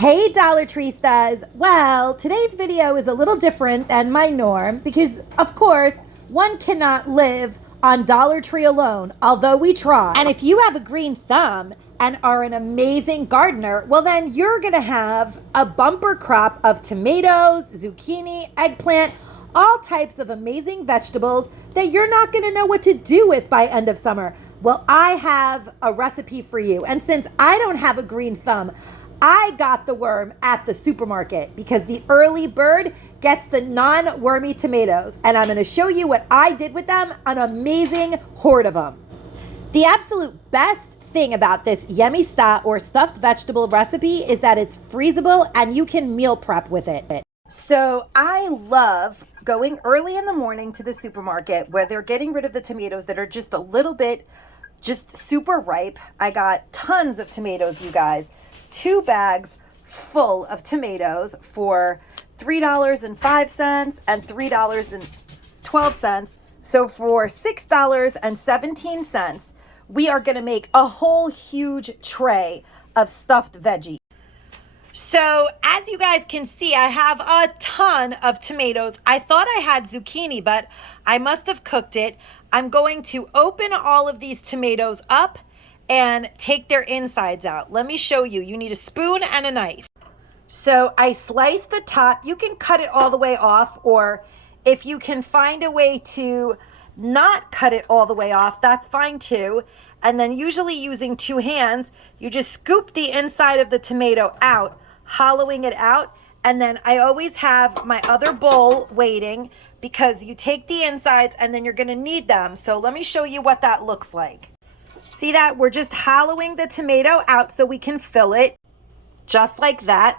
Hey Dollar Tree Stars! Well, today's video is a little different than my norm because, of course, one cannot live on Dollar Tree alone, although we try. And if you have a green thumb and are an amazing gardener, well then you're gonna have a bumper crop of tomatoes, zucchini, eggplant, all types of amazing vegetables that you're not gonna know what to do with by end of summer. Well, I have a recipe for you. And since I don't have a green thumb, I got the worm at the supermarket because the early bird gets the non-wormy tomatoes. And I'm gonna show you what I did with them, an amazing horde of them. The absolute best thing about this Yemista or stuffed vegetable recipe is that it's freezable and you can meal prep with it. So I love going early in the morning to the supermarket where they're getting rid of the tomatoes that are just a little bit, just super ripe. I got tons of tomatoes, you guys. 2 bags full of tomatoes for $3.05 and $3.12. So for $6.17, we are going to make a whole huge tray of stuffed veggie. So as you guys can see, I have a ton of tomatoes. I thought I had zucchini, but I must have cooked it. I'm going to open all of these tomatoes up and take their insides out. Let me show you. You need a spoon and a knife. So I slice the top. You can cut it all the way off, or if you can find a way to not cut it all the way off, that's fine too. And then usually using 2 hands, you just scoop the inside of the tomato out, hollowing it out. And then I always have my other bowl waiting because you take the insides and then you're gonna need them. So let me show you what that looks like. See that? We're just hollowing the tomato out so we can fill it, just like that.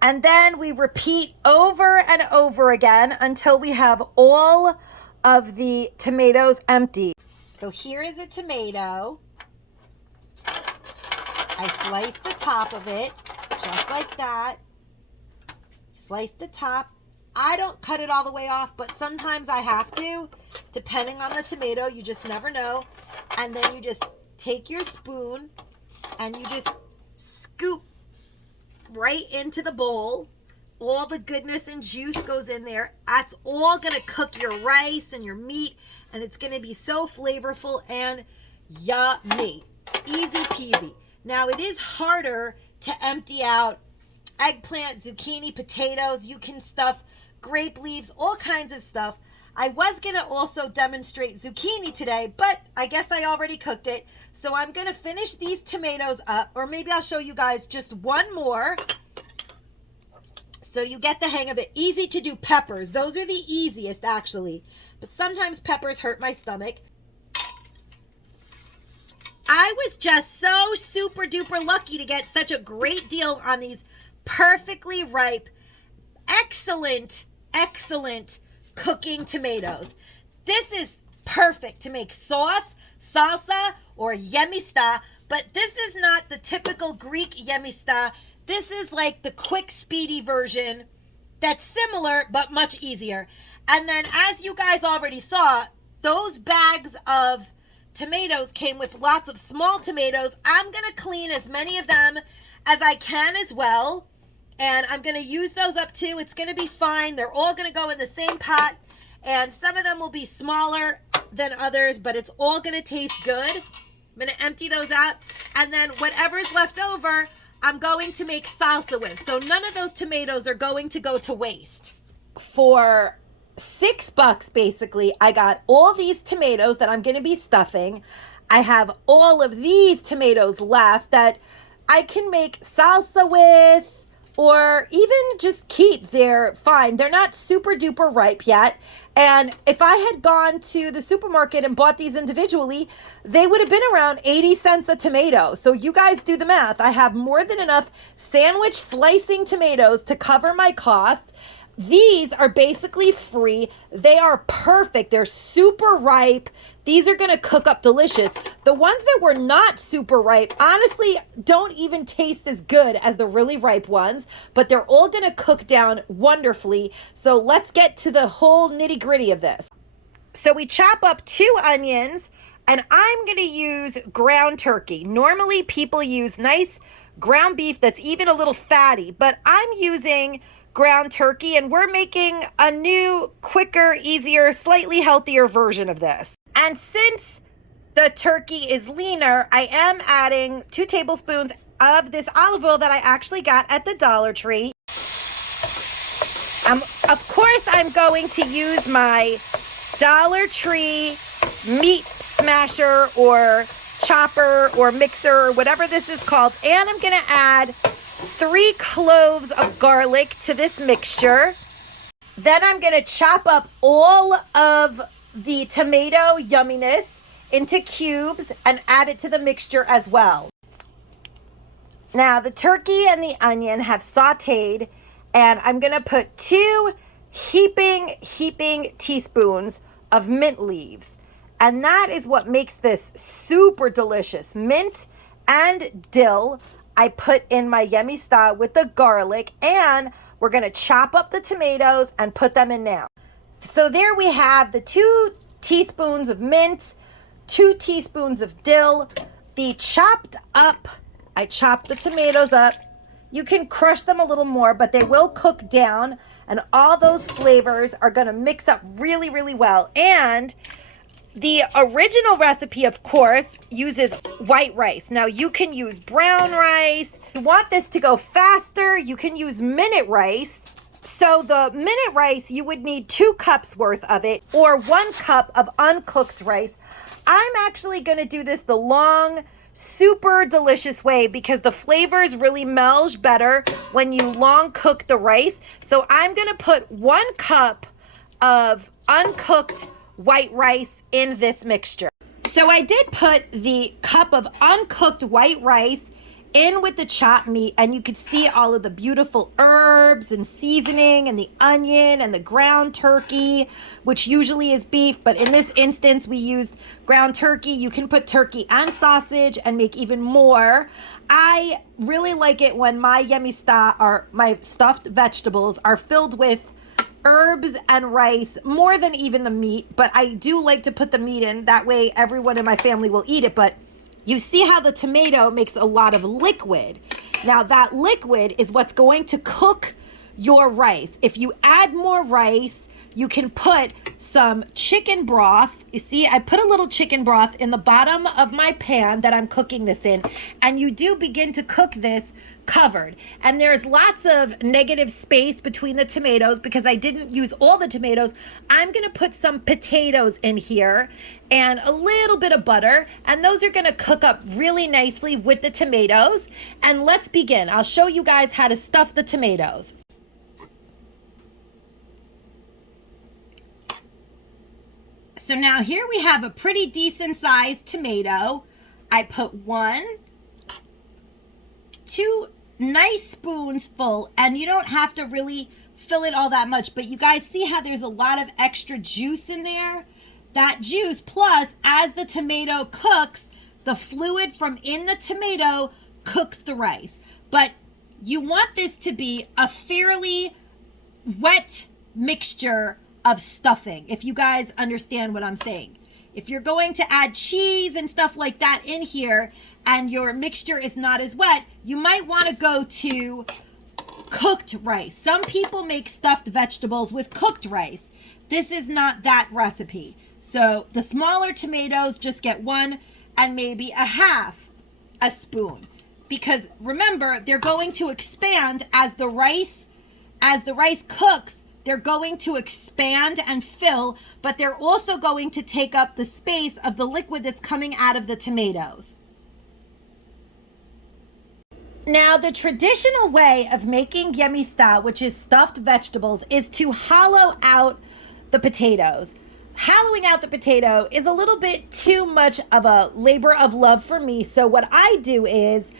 And then we repeat over and over again until we have all of the tomatoes empty. So here is a tomato. I slice the top of it, just like that. Slice the top. I don't cut it all the way off, but sometimes I have to, depending on the tomato. You just never know. And then you just take your spoon and you just scoop right into the bowl. All the goodness and juice goes in there. That's all gonna cook your rice and your meat, and it's gonna be so flavorful and yummy. Easy peasy. Now it is harder to empty out eggplant, zucchini, potatoes. You can stuff grape leaves, all kinds of stuff. I was gonna also demonstrate zucchini today, but I guess I already cooked it. So I'm gonna finish these tomatoes up, or maybe I'll show you guys just one more so you get the hang of it. Easy to do peppers. Those are the easiest actually, but sometimes peppers hurt my stomach. I was just so super duper lucky to get such a great deal on these perfectly ripe, excellent cooking tomatoes. This is perfect to make sauce, salsa, or Yemista, but this is not the typical Greek Yemista. This is like the quick, speedy version that's similar, but much easier. And then as you guys already saw, those bags of tomatoes came with lots of small tomatoes. I'm gonna clean as many of them as I can as well. And I'm going to use those up too. It's going to be fine. They're all going to go in the same pot. And some of them will be smaller than others, but it's all going to taste good. I'm going to empty those out. And then whatever's left over, I'm going to make salsa with. So none of those tomatoes are going to go to waste. For $6 basically, I got all these tomatoes that I'm going to be stuffing. I have all of these tomatoes left that I can make salsa with, or even just keep. They're fine. They're not super duper ripe yet. And if I had gone to the supermarket and bought these individually, they would have been around 80 cents a tomato. So you guys do the math. I have more than enough sandwich slicing tomatoes to cover my cost. These are basically free. They are perfect. They're super ripe. These are going to cook up delicious. The ones that were not super ripe, honestly, don't even taste as good as the really ripe ones, but they're all going to cook down wonderfully. So let's get to the whole nitty gritty of this. So we chop up 2 onions, and I'm going to use ground turkey. Normally people use nice ground beef that's even a little fatty, but I'm using ground turkey, and we're making a new, quicker, easier, slightly healthier version of this. And since the turkey is leaner, I am adding 2 tablespoons of this olive oil that I actually got at the Dollar Tree. Of course, I'm going to use my Dollar Tree meat smasher or chopper or mixer or whatever this is called. And I'm going to add 3 cloves of garlic to this mixture. Then I'm going to chop up all of the tomato yumminess into cubes and add it to the mixture as well. Now the turkey and the onion have sauteed, and I'm going to put 2 heaping teaspoons of mint leaves. And that is what makes this super delicious. Mint and dill I put in my Yemista with the garlic, and we're going to chop up the tomatoes and put them in now. So there we have the 2 teaspoons of mint, 2 teaspoons of dill, the chopped up, I chopped the tomatoes up. You can crush them a little more, but they will cook down, and all those flavors are going to mix up really, really well. And the original recipe, of course, uses white rice. Now, you can use brown rice. If you want this to go faster, you can use minute rice. So the minute rice, you would need 2 cups worth of it, or 1 cup of uncooked rice. I'm actually going to do this the long, super delicious way because the flavors really meld better when you long cook the rice. So I'm going to put 1 cup of uncooked white rice in this mixture. So I did put the cup of uncooked white rice in with the chopped meat, and you could see all of the beautiful herbs and seasoning and the onion and the ground turkey, which usually is beef, but in this instance we used ground turkey. You can put turkey and sausage and make even more. I really like it when my Yemista, or my stuffed vegetables, are filled with herbs and rice more than even the meat, but I do like to put the meat in. That way everyone in my family will eat it. But you see how the tomato makes a lot of liquid. Now that liquid is what's going to cook your rice. If you add more rice, you can put some chicken broth. You see, I put a little chicken broth in the bottom of my pan that I'm cooking this in, and you do begin to cook this covered. And there's lots of negative space between the tomatoes because I didn't use all the tomatoes. I'm going to put some potatoes in here and a little bit of butter, and those are going to cook up really nicely with the tomatoes. And let's begin. I'll show you guys how to stuff the tomatoes. So now here we have a pretty decent sized tomato. I put 1, 2 nice spoons full, and you don't have to really fill it all that much, but you guys see how there's a lot of extra juice in there? That juice, plus as the tomato cooks, the fluid from in the tomato cooks the rice. But you want this to be a fairly wet mixture of stuffing, if you guys understand what I'm saying. If you're going to add cheese and stuff like that in here and your mixture is not as wet, you might want to go to cooked rice. Some people make stuffed vegetables with cooked rice. This is not that recipe. So the smaller tomatoes, just get 1 and maybe a half a spoon, because remember, they're going to expand as the rice cooks. They're going to expand and fill, but they're also going to take up the space of the liquid that's coming out of the tomatoes. Now, the traditional way of making Yemista, which is stuffed vegetables, is to hollow out the potatoes. Hollowing out the potato is a little bit too much of a labor of love for me. So what I do is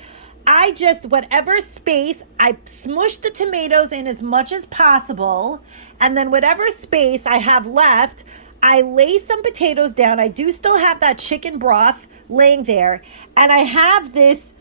whatever space, I smush the tomatoes in as much as possible. And then whatever space I have left, I lay some potatoes down. I do still have that chicken broth laying there. And I have this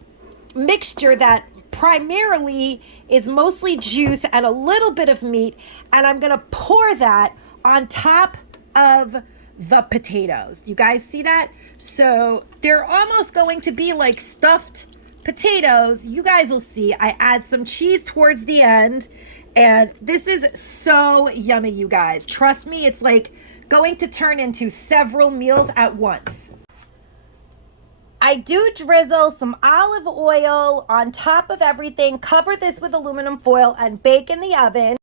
mixture that primarily is mostly juice and a little bit of meat. And I'm going to pour that on top of the potatoes. You guys see that? So they're almost going to be like stuffed potatoes, you guys will see I add some cheese towards the end. And this is so yummy, you guys. Trust me, it's like going to turn into several meals at once. I do drizzle some olive oil on top of everything, cover this with aluminum foil, and bake in the oven.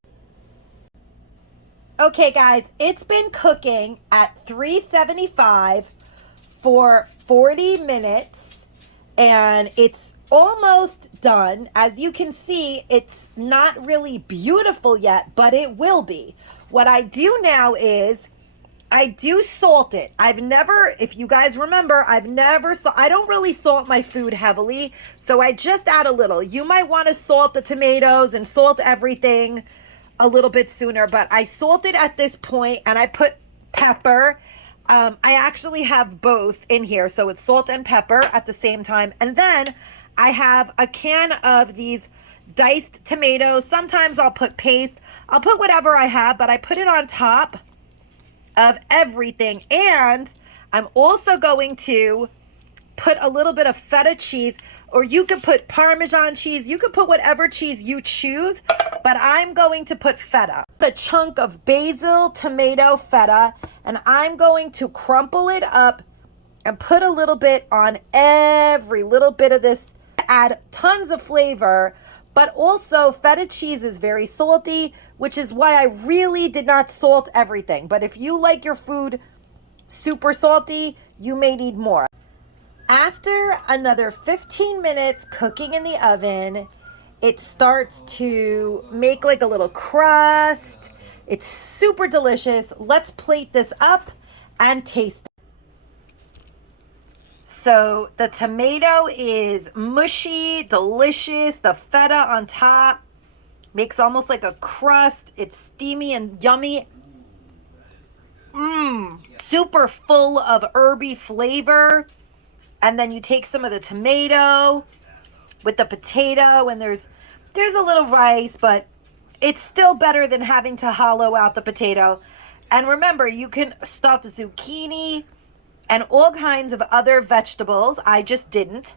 Okay, guys, it's been cooking at 375 for 40 minutes, and it's almost done. As you can see, it's not really beautiful yet, but it will be. What I do now is I do salt it. I've never, if you guys remember, I don't really salt my food heavily, so I just add a little. You might want to salt the tomatoes and salt everything a little bit sooner, but I salt it at this point, and I put pepper. I actually have both in here, so it's salt and pepper at the same time. And then I have a can of these diced tomatoes. Sometimes I'll put paste. I'll put whatever I have, but I put it on top of everything. And I'm also going to put a little bit of feta cheese, or you could put Parmesan cheese. You could put whatever cheese you choose, but I'm going to put feta. The chunk of basil, tomato, feta, and I'm going to crumple it up and put a little bit on every little bit of this. Add tons of flavor, but also feta cheese is very salty, which is why I really did not salt everything. But if you like your food super salty, you may need more. After another 15 minutes cooking in the oven, it starts to make like a little crust. It's super delicious. Let's plate this up and taste it. So the tomato is mushy, delicious. The feta on top makes almost like a crust. It's steamy and yummy. Super full of herby flavor. And then you take some of the tomato with the potato, and there's a little rice, but it's still better than having to hollow out the potato. And remember, you can stuff zucchini and all kinds of other vegetables. I just didn't.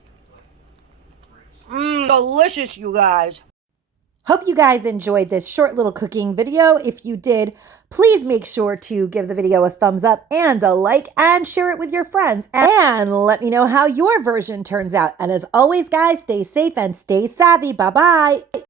Delicious, you guys. Hope you guys enjoyed this short little cooking video. If you did, please make sure to give the video a thumbs up and a like, and share it with your friends. And let me know how your version turns out. And as always, guys, stay safe and stay savvy. Bye-bye.